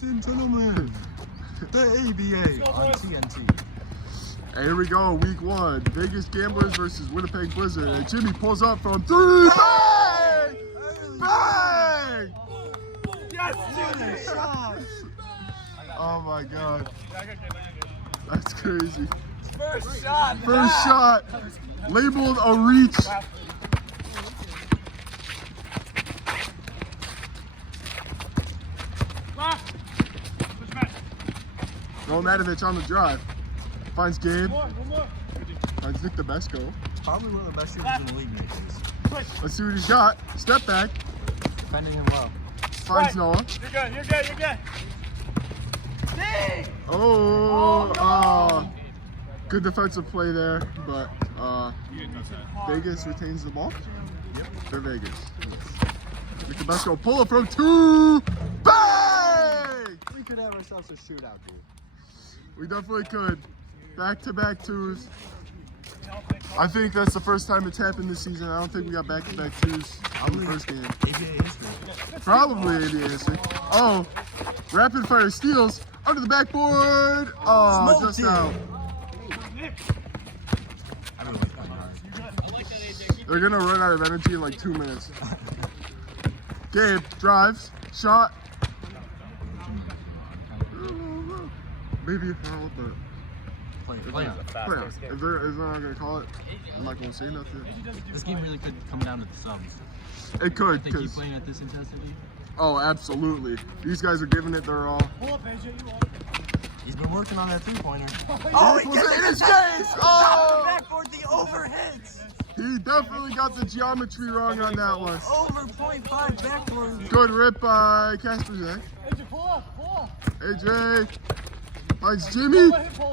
Ladies and gentlemen, the ABA on TNT. And here we go, week 1. Vegas Gamblers versus Winnipeg Blizzard. And Jimmy pulls up from 3. Bang! Bang! Yes, Jimmy! Shot! Oh my God. That's crazy. First shot! First shot. Labeled a reach. Romanovich on the drive. Finds Gabe. Finds Nick Tedesco. Probably one of the best shooters in the league nowadays. Let's see what he's got. Step back. Defending him well. Finds Noah. You're good, you're good, you're good. Dang! Oh, good defensive play there, but Vegas retains the ball. Yep. They're Vegas. Nick Tedesco pull it from 2. Bang! We could have ourselves a shootout, dude. We definitely could. Back-to-back 2s. I think that's the first time it's happened this season. I don't think we got back-to-back 2s in the first game. ABA history. Probably ABA history. Oh, rapid-fire steals under the backboard. Oh, Smoked just it. out. I really like that. They're going to run out of energy in like 2 minutes. Gabe drives. Shot. Maybe a foul, but Play on. if they're not going to call it, I'm not going to say nothing. This game really could come down to the subs. It could, If they keep because, playing at this intensity. oh, absolutely. These guys are giving it their all. He's been working on that three-pointer. Oh, he gets it in his face! Oh! Backboard, the overheads. He definitely got the geometry wrong on that one. Over 0.5 backboard. Good rip by Casper Zach. AJ, pull up. AJ finds Jimmy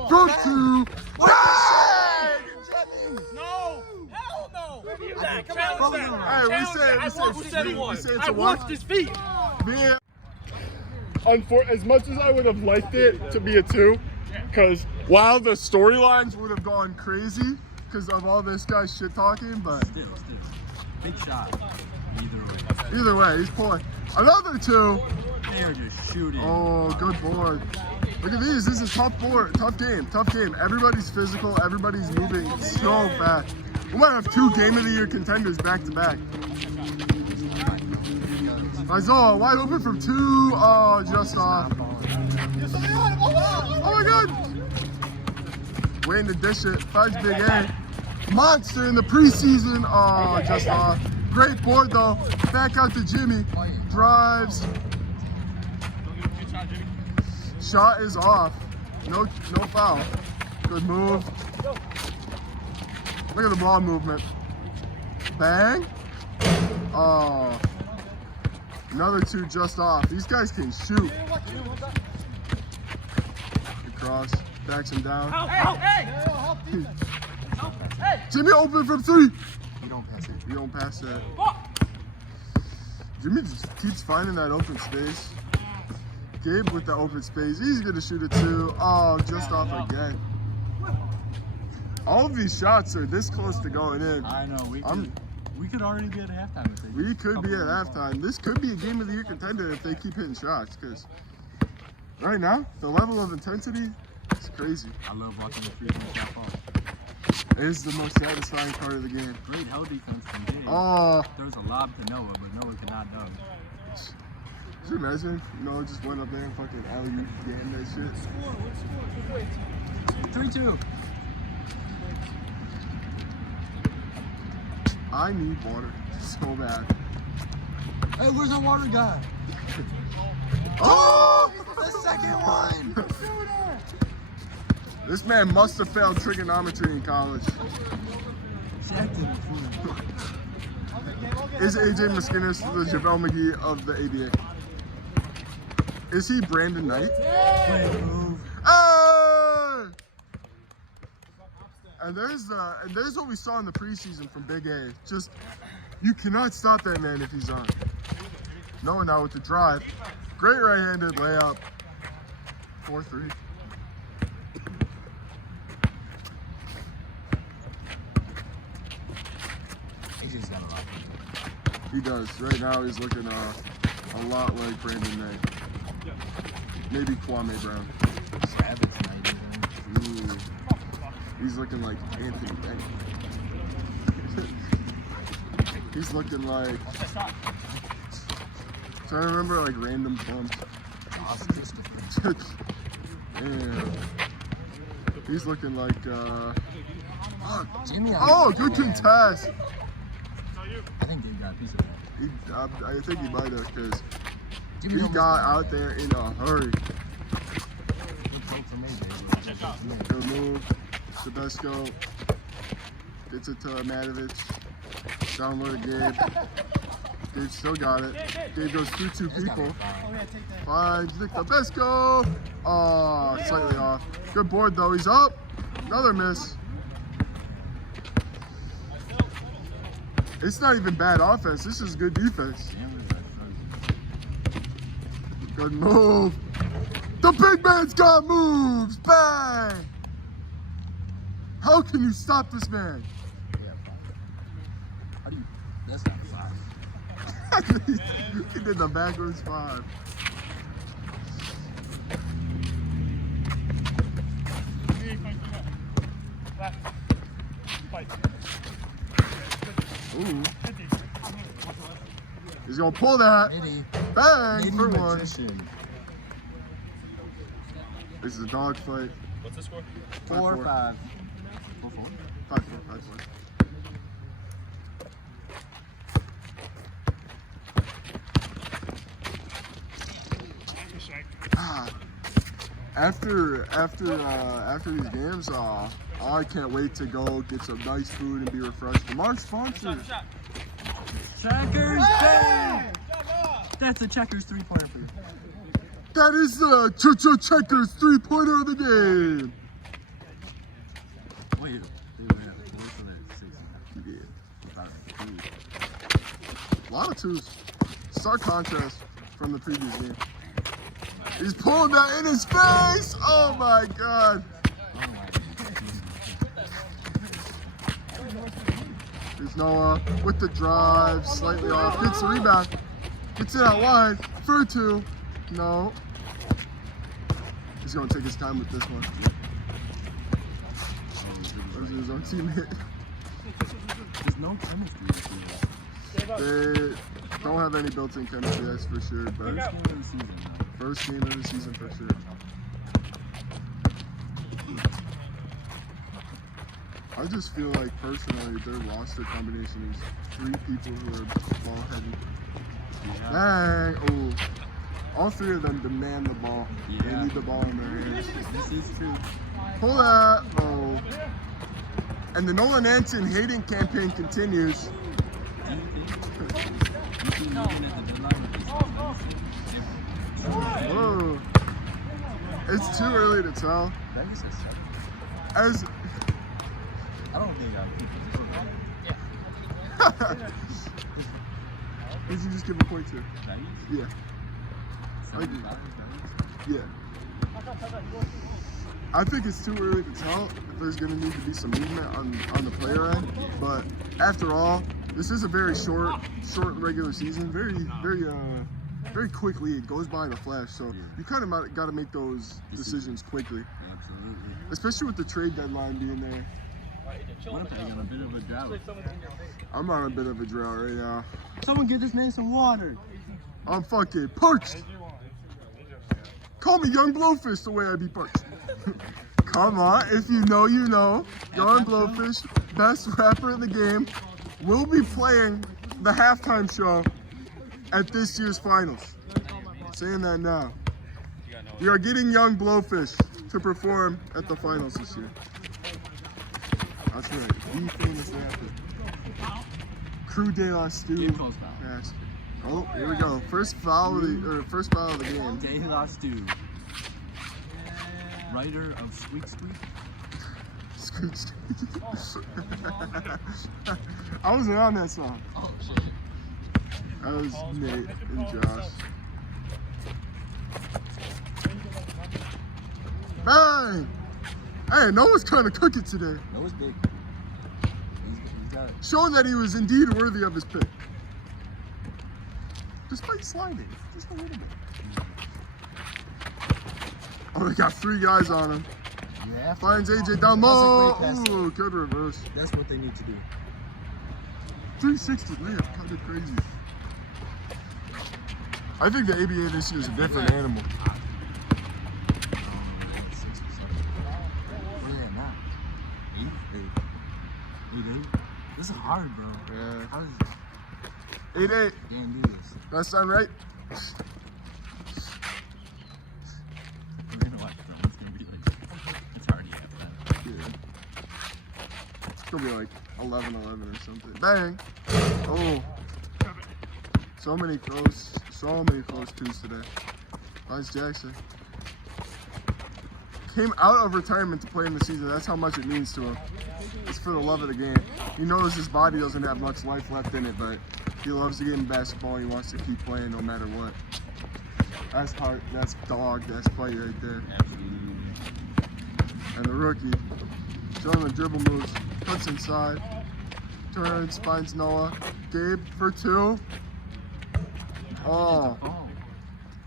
from 2. Bang! No! Hell no! Follow him. Hey, we say it's a watched his feet. Man, as much as I would have liked it to be a 2, because while the storylines would have gone crazy because of all this guy's shit talking, but Still. Big shot. either way, he's pulling another 2. They are just shooting. Oh, good board. Look at these. This is a tough board. Tough game. Everybody's physical. Everybody's moving so fast. We might have 2 Game of the Year contenders back to back. Isaiah wide open from 2. Oh, just off. Oh my God. Waiting to dish it. Finds Big A. Monster in the preseason. Oh, just off. Great board though. Back out to Jimmy. Drives. Shot is off. No foul. Good move. Look at the ball movement. Bang. Oh. Another 2 just off. These guys can shoot. Good cross. Backs him down. Jimmy open from 3. You don't pass it. You don't pass that. Jimmy just keeps finding that open space. Gabe with the open space. He's going to shoot it too. Oh, just off again. All of these shots are this close to going in. I know. We could already be at halftime. If they We could be at halftime. This could be a Game of the Year contender if they keep hitting shots. Because right now, the level of intensity is crazy. I love watching the free throw shot fall. It is the most satisfying part of the game. Great hell defense from Gabe. Oh, There was a lob to Noah, but Noah could not dunk. could you imagine? Noah just went up there and fucking alley-oop jammed that shit. 3-2. I need water so bad. Hey, where's the water guy? Oh! The second one. This man must have failed trigonometry in college. Is AJ Maskinis the JaVale McGee of the ABA? Is he Brandon Knight? Move. Hey! And there's what we saw in the preseason from Big A. Just, you cannot stop that man if he's on. Noah now with the drive. Great right-handed layup. 4-3. AJ's got a lot. He does. Right now he's looking a lot like Brandon Knight. Maybe Kwame Brown. Savage tonight, isn't Ooh. He's looking like Anthony Bennett. He's looking like. Trying to remember like random bumps. Damn. He's looking like. Jimmy. Oh, good contest. I think Gabe got a piece of that. I think he might have because Jimmy he almost got out there in a hurry. Good poke from AJ. Good move. Tabesco gets it to Matovich. Down low to Gabe. Gabe still got it. Gabe goes through two people. Finds Nick Tabesco. Oh, slightly off. Good board though. He's up. Another miss. It's not even bad offense. This is good defense. Good move. The big man's got moves. Bang. How can you stop this man? Yeah, how do you? That's not five. He did the backwards 5. Ooh. He's gonna pull that. Midi. Bang Midi for one. magician. This is a dog fight. What's the score? 4-5. 4-4. 5-4. After these games, I can't wait to go get some nice food and be refreshed from our sponsor. Checkers, bang! That's a Checkers 3-pointer for you. That is the Checkers 3-pointer of the game. Wait, they went at 4 for that 6. Yeah. A lot of twos. Stark contrast from the previous game. He's pulling that in his face. Oh my God. There's Noah with the drive, slightly off. Gets the rebound. Gets it out wide for 2. No. He's going to take his time with this one. Versus his own teammate. There's no chemistry between us. They don't have any built-in chemistry, that's for sure. But First game of the season, though. first game of the season for sure. I just feel like personally their roster combination is 3 people who are ball heavy. Yeah. Dang! Oh, all 3 of them demand the ball. They Yeah. need the ball in their hands. This is true. Pull that! Oh. And the Nolan Anson hating campaign continues. Do you think looking at the deadline with this? Whoa! It's too early to tell. Vegas has 7. As I don't think I'll keep it. did you just give a point to? Vegas? Yeah. I do. Yeah. I think it's too early to tell if there's going to need to be some movement on the player end. But after all, this is a very short regular season. Very quickly. It goes by in a flash. So you kind of got to make those decisions quickly. Absolutely. Especially with the trade deadline being there. Winnipeg on a bit of a drought. I'm on a bit of a drought right now. Someone get this man some water. I'm fucking parched. Call me Young Blowfish the way I be parched. Come on, if you know, you know. Young Blowfish, best rapper in the game, will be playing the halftime show at this year's finals. Saying that now. We are getting Young Blowfish to perform at the finals this year. That's right, the famous rapper. Crew de la Stew. Game close foul. Yes. Oh, here we go. First foul of the game. De La Stew. Writer of Squeak Squeak. Squeak Squeak. I wasn't on that song. Oh shit. That was Nate and Josh. Bang! Hey, Noah's kind of cooking today. Noah's big. He's got it. Showing that he was indeed worthy of his pick. Despite sliding, just a little bit. Oh, they got 3 guys on him. Yeah. Finds AJ down low. That's a great pass. Ooh, good reverse. That's what they need to do. 360 layup, kind of crazy. I think the ABA this year is a different animal. Where are they at now? 8? This is hard, bro. Yeah. How does 8-8. Dan do this? That sound right? We're gonna watch film. It's gonna be like, it's already happened. Yeah. It's gonna be like 11-11 or something. Bang! Oh. So many close twos today. Nice Jackson. Came out of retirement to play in the season. That's how much it means to him. It's for the love of the game. He knows his body doesn't have much life left in it, but he loves the game of basketball. He wants to keep playing no matter what. That's heart, that's dog, that's fight right there. And the rookie, showing the dribble moves, puts inside, turns, finds Noah. Gabe for 2. Oh,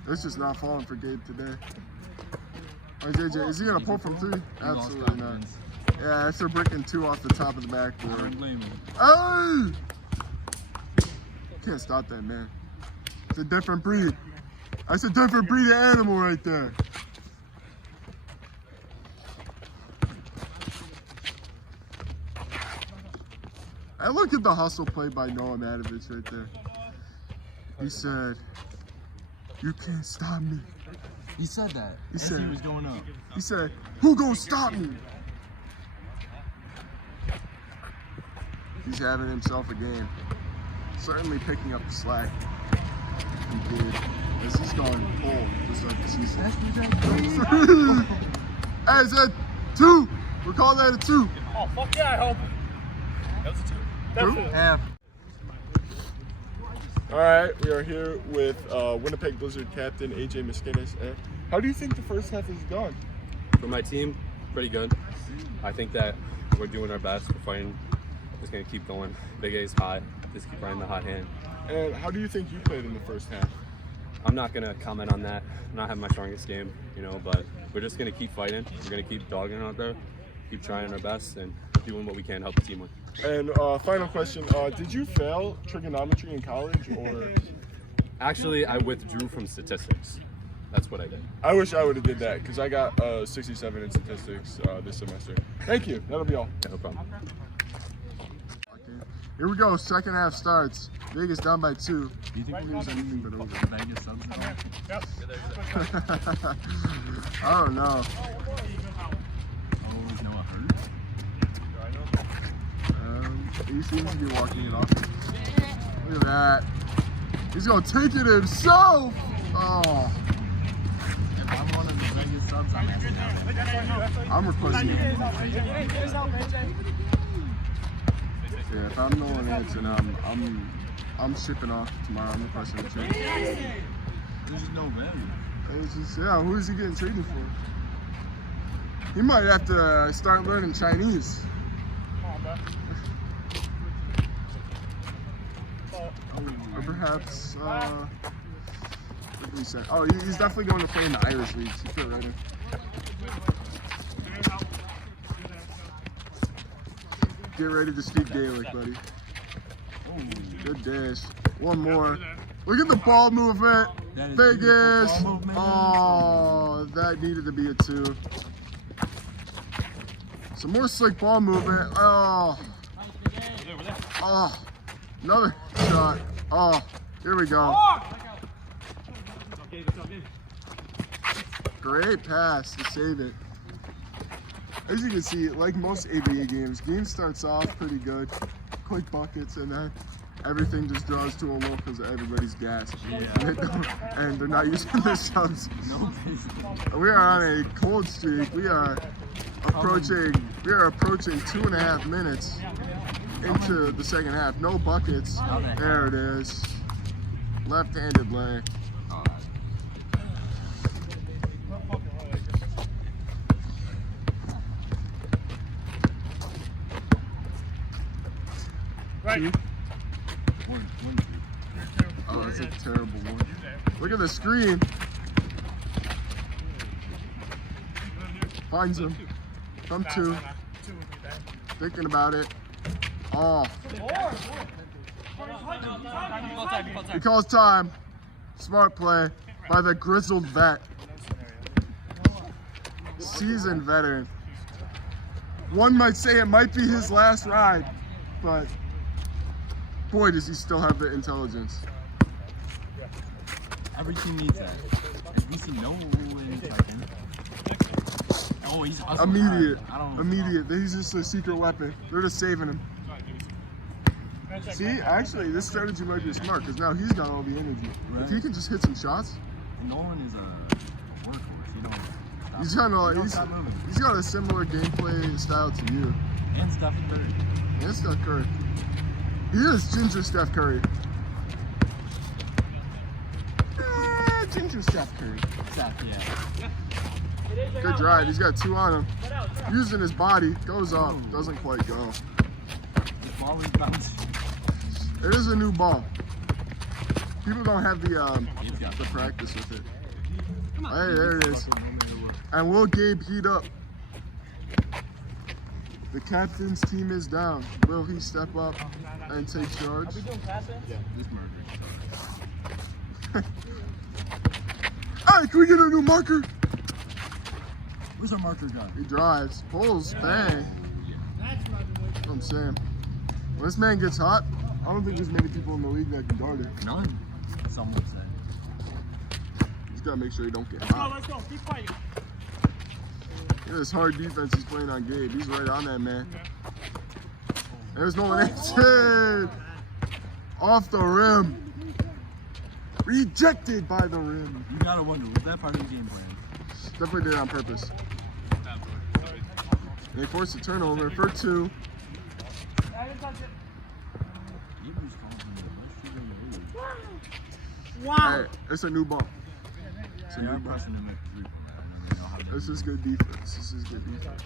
it's just not falling for Gabe today. All right, JJ, is he gonna pull from 3? Absolutely not. Yeah, that's a brick and 2 off the top of the backboard. Hey! Can't stop that, man. It's a different breed. That's a different breed of animal right there. And look at the hustle play by Noah Matovich right there. He said, "You can't stop me." He said that. He said, He was going up. He said, "Who gonna stop me?" He's having himself a game. Certainly picking up the slack. He did. As he's going full to start the season. Hey, is that 2? We're calling that a 2. Oh, fuck yeah, I hope. That was a 2. Definitely. Half. All right, we are here with Winnipeg Blizzard captain AJ Miskinnis. How do you think the first half has gone? For my team, pretty good. I think that we're doing our best. We're fighting. Just gonna keep going. Big A's hot. Just keep riding the hot hand. And how do you think you played in the first half? I'm not gonna comment on that. I'm not having my strongest game, but we're just gonna keep fighting. We're gonna keep dogging out there, keep trying our best, and doing what we can to help the team win. And final question: did you fail trigonometry in college, or? Actually, I withdrew from statistics. That's what I did. I wish I would have did that because I got 67 in statistics this semester. Thank you. That'll be all. No problem. Here we go. Second half starts. Vegas down by 2. Do you think we're Lose going anything but over. to Vegas subs at all? I don't know. Oh, is Noah hurt? He seems to be walking it off. Look at that. He's gonna take it himself. Oh. If I'm one of the Vegas subs, I'm asking out. I'm requesting it. Yeah, if I'm Nolan Hanson, I'm shipping off tomorrow. I'm requesting a trade. There's just no value. It's just, yeah, who is he getting traded for? He might have to start learning Chinese. Or perhaps, what did he say? Oh, he's definitely going to play in the Irish leagues. He fit right in. Get ready to speak Gaelic, buddy. Good dash. One more. Look at the ball movement. Vegas. Oh, that needed to be a 2. Some more slick ball movement. Oh. Oh. Another shot. Oh. Here we go. Great pass to save it. As you can see, like most ABA games, game starts off pretty good, quick buckets, and then everything just draws to a low because everybody's gassed. Yeah. And they're not using their subs. No, We are on a cold streak. We are approaching 2.5 minutes into the second half. No buckets. There it is. Left-handed lay. Right. Oh, that's a terrible one. Look at the screen. Finds him. From 2. Thinking about it. Oh. He calls time. Smart play by the grizzled vet. Seasoned veteran. One might say it might be his last ride, but boy, does he still have the intelligence. Every team needs that. If we see no in second. Oh, he's awesome. Immediate. I don't know. Immediate. He's just a secret weapon. They're just saving him. See, actually, this strategy might be smart because now he's got all the energy. Right. If he can just hit some shots, Nolan is a workhorse. He don't stop. he's kind of He like don't stop moving. he's got a similar gameplay style to you. And Steph Curry. And Steph Curry. He is Ginger Steph Curry. Ginger Steph Curry. Steph, yeah. Good drive. He's got 2 on him. Using his body. Goes up. Doesn't quite go. This ball is bouncing. It is a new ball. People don't have the practice with it. Hey, there it is. And will Gabe heat up? The captain's team is down. Will he step up and take charge? This murder. Hey, can we get a new marker? Where's our marker gun? He drives, pulls, bang. That's what I'm saying. When this man gets hot, I don't think there's many people in the league that can guard it. None. Some would say. He's got to make sure he don't get hot. Let's go. Keep fighting. Look at this hard defense he's playing on Gabe. He's right on that man. There's no one answered. Off the rim. Rejected by the rim. You gotta wonder, was that part of the game plan? Definitely did it on purpose. They forced a turnover for 2. Wow. Hey, it's a new ball. It's a They new are ball. pressing him at 3-point. This is good defense. This is good defense.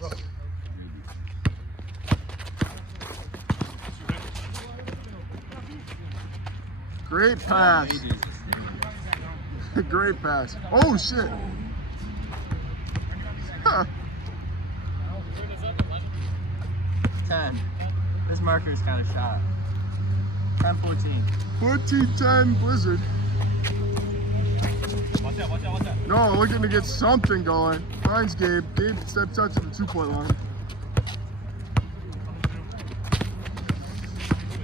Great pass. Great pass. Oh shit. Huh. 10. This marker's got a shot. 10-14. 14-10 Blizzard. Watch out, watch out, watch out. No, looking to get something going. Finds Gabe. Gabe steps out to the 2-point line.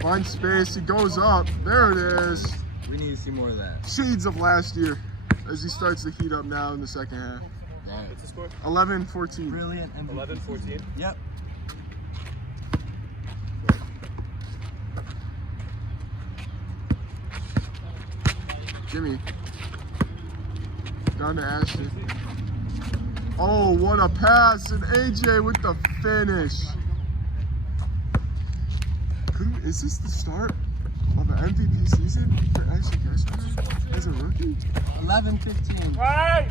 Finds space. He goes up. There it is. We need to see more of that. Shades of last year as he starts to heat up now in the second half. What's the score? 11-14. Brilliant MVP. 11-14. Yep. Jimmy. Down to Ashton. Oh, what a pass. And AJ with the finish. Is this the start of an MVP season for Ashton Cashman as a rookie? 11-15. Right.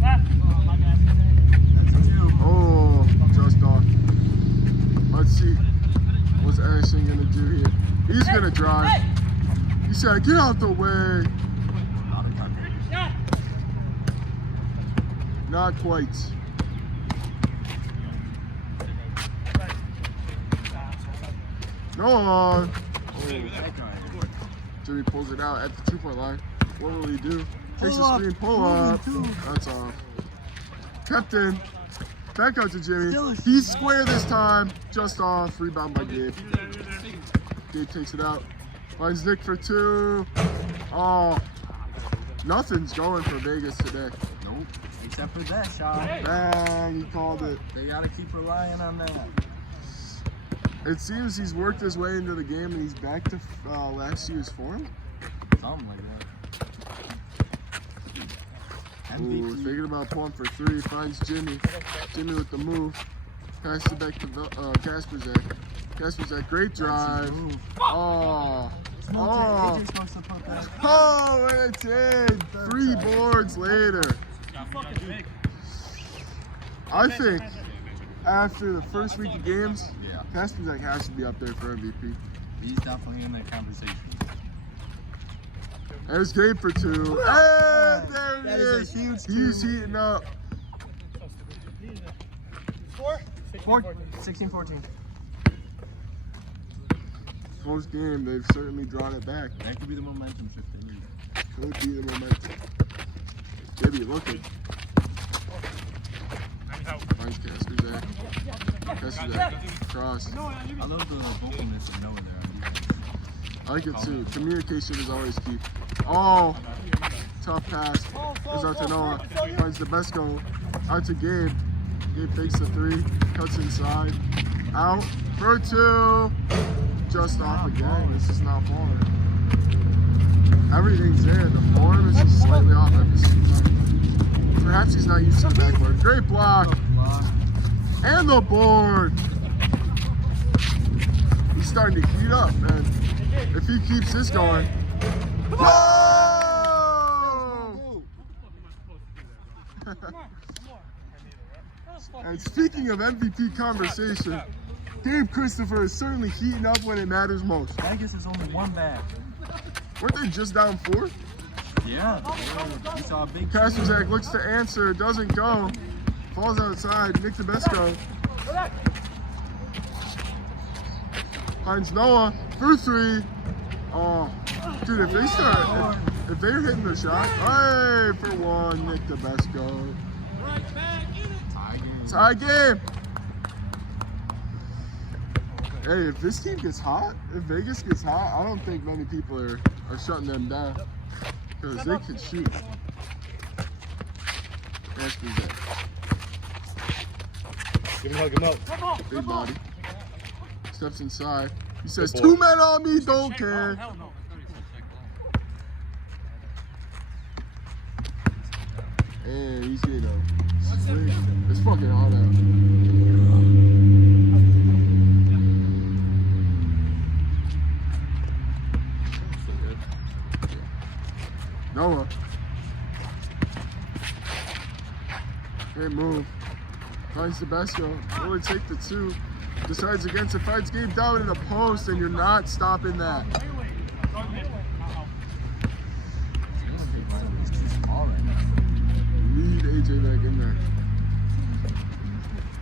Left. Oh, my bad. That's a 2. Oh, just off. Let's see. What's Ashton gonna do here? He's gonna drive. He said, get out the way. Yeah. Not quite. No. Oh. Jimmy pulls it out at the 2-point line. What will he do? Takes a screen, pull up. That's off. Kept in. Back out to Jimmy. He's square this time. Just off. Rebound by Gabe. Gabe takes it out. Finds Nick for 2. Oh. Nothing's going for Vegas today. Nope. Except for that shot. Bang, he called it. They gotta keep relying on that. It seems he's worked his way into the game and he's back to last year's form. Something like that. Ooh, MVP. thinking about pulling for 3. Finds Jimmy. Jimmy with the move. Passes it back to Kasperzak. Kasperzak, great drive. Oh. Oh. AJ's supposed to put that. Oh, and it's in. 3 boards later. I think after the first week of games, Yeah. Kasperzak has to be up there for MVP. He's definitely in that conversation. There's Gabe for 2. And there he That is is. a huge He's two. heating up. Score? 16-14. Close game. They've certainly drawn it back. That could be the momentum shift they need. Could be the momentum. Maybe looking. Nice Casper Zach. Casper Zach. Cross. I love the vocalness of Noah there. I like it too. Communication is always key. Oh, tough pass. Goes out to Noah. Finds the best goal. Out to Gabe. Gabe fakes the three. Cuts inside. Out for two. Just off again. This is not falling. Everything's there. The form is just slightly off every single time. Perhaps he's not used to the backboard. Great block. And the board. He's starting to heat up, man. If he keeps this going. Whoa! And speaking of MVP conversation, Gabe Christopher is certainly heating up when it matters most. Vegas is only one back. Weren't they just down 4? Yeah, we saw a big Kasperzak looks to answer, doesn't go. Falls outside, Nick Tedesco. Finds Noah for 3. Oh, dude, if they start, if they're hitting the shot, hey, for 1, Nick Tedesco. Tie game. Hey, if this team gets hot, if Vegas gets hot, I don't think many people are shutting them down. Because they can shoot. Kasperzak. Give him a hug, give him up. Big body. Steps inside. He says, Good boy. 2 men on me, don't care. And he's getting a swing. It's fucking hot out. Noah. Great move. Finds Tabasco. Will it take the 2? Decides against it. Fights Gabe down in the post, and you're not stopping that. Lead AJ back in there.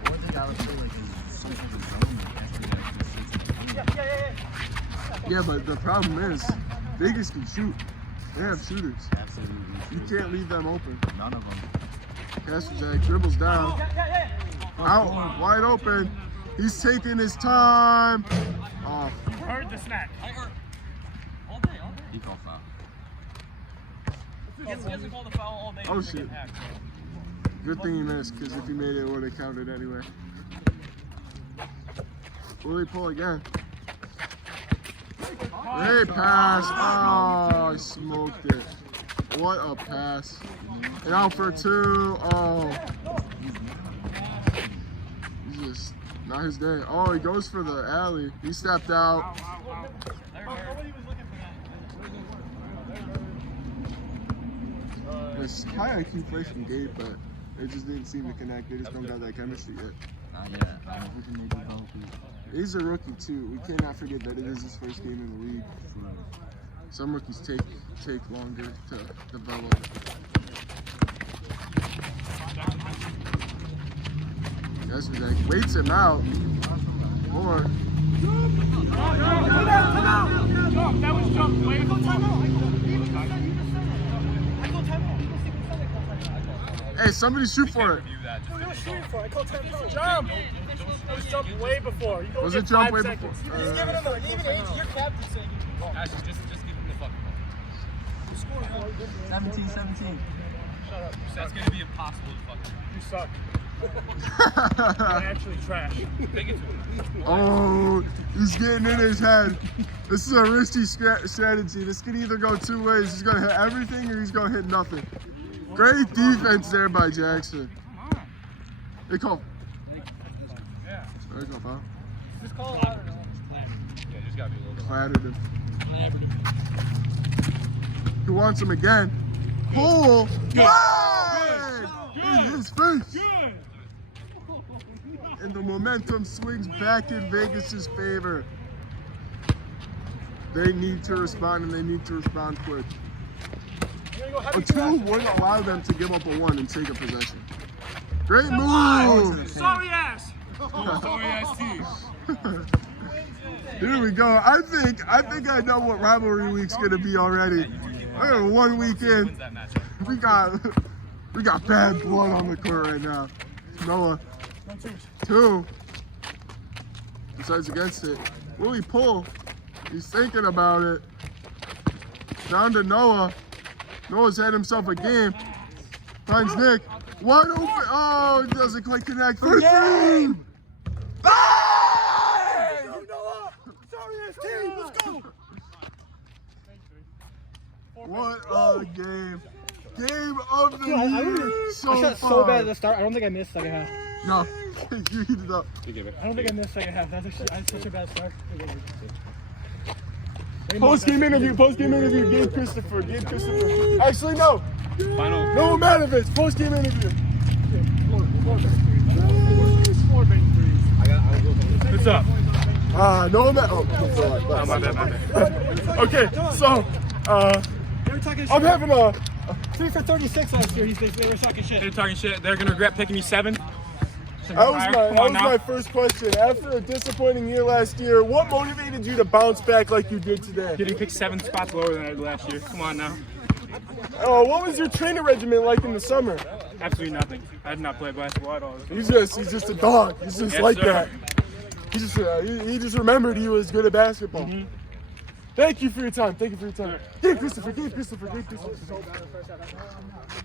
Or they gotta play like some type of zone. Yeah, but the problem is, Vegas can shoot. They have shooters. Absolutely. You can't leave them open. None of them. Kasperzak dribbles down. Out, wide open. He's taking his time. Off. Heard the snack. He called foul. He hasn't called a foul all day. Oh shit. Good thing he missed, because if he made it, it would have counted anyway. Will he pull again? Great pass. Oh, he smoked it. What a pass. And out for 2. Oh. He's just not his day. Oh, he goes for the alley. He stepped out. It's high IQ play from Gabe, but it just didn't seem to connect. They just don't got that chemistry yet. Not yet. I'm hoping they develop it. He's a rookie too. We cannot forget that it is his first game in the league. Some rookies take longer to develop. Kasperzak waits him out. Or That was jump. Wait, go timeout. hey, somebody shoot for it. I called timeout. Jump. That was jump way before. You Was get it jump 5 way seconds. before? Just give it another. Even H, your captain saying Ashton, just give him the fucking ball. 17-17. That's gonna be impossible to fucking. you suck. You're actually trash. Take it to him. Oh, he's getting in his head. This is a risky strategy. This can either go 2 ways. He's gonna hit everything or he's gonna hit nothing. Great defense there by Jackson. They call. Yeah. They call foul. Just call it out. Yeah, just gotta be a little bit. Clattered him. Who wants him again? Pull. Right! In his face. And the momentum swings back in Vegas' favor. They need to respond, and they need to respond quick. A 2 wouldn't allow them to give up a 1 and take a possession. Great move! Sorry ass. Here we go. I think I know what rivalry week's gonna be already. I got 1 week in. We got bad blood on the court right now. Noah. 2. Decides against it. Will he pull? He's thinking about it. Down to Noah. Noah's had himself a game. Finds Nick. Wide open. Oh, it doesn't quite connect. For 3! What a game. Game of the year so I shot far. so bad at the start. I don't think I missed second half. No, you heated up. I don't think I missed second half. That's actually, I had such a bad start. Post-game interview. Gabe Christopher. Actually, no. No Matovich. Post-game interview. What's up? No Matovich. My bad. Okay, so, I'm having a... 3 for 36 last year. They were talking shit. They're talking shit. They're gonna regret picking you 7. That was my first question. After a disappointing year last year, what motivated you to bounce back like you did today? Getting picked 7 spots lower than I did last year. Come on now. What was your training regimen like in the summer? Absolutely nothing. I did not play basketball at all. He's just a dog. He's just Yes, like sir. that. He just remembered he was good at basketball. Mm-hmm. Thank you for your time. Gabe Christopher.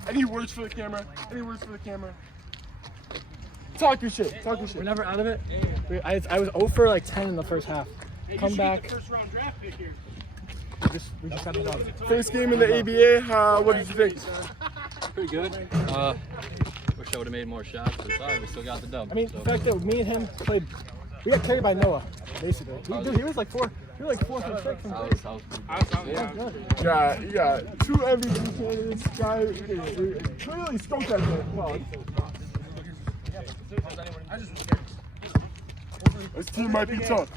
Any words for the camera? Talk your shit. We're never out of it. I was 0 for like 10 in the first half. Come back. First round draft pick here. We just got the dog. First game in the ABA. What did you think? Pretty good. Wish I would have made more shots, but sorry, we still got the dub. I mean, so. the fact that me and him played, we got carried by Noah, basically. Dude, he was like 4 from 6. I was pretty good. Yeah, you got 2 MVP candidates. Guy clearly scoped that thing. This team might be tough.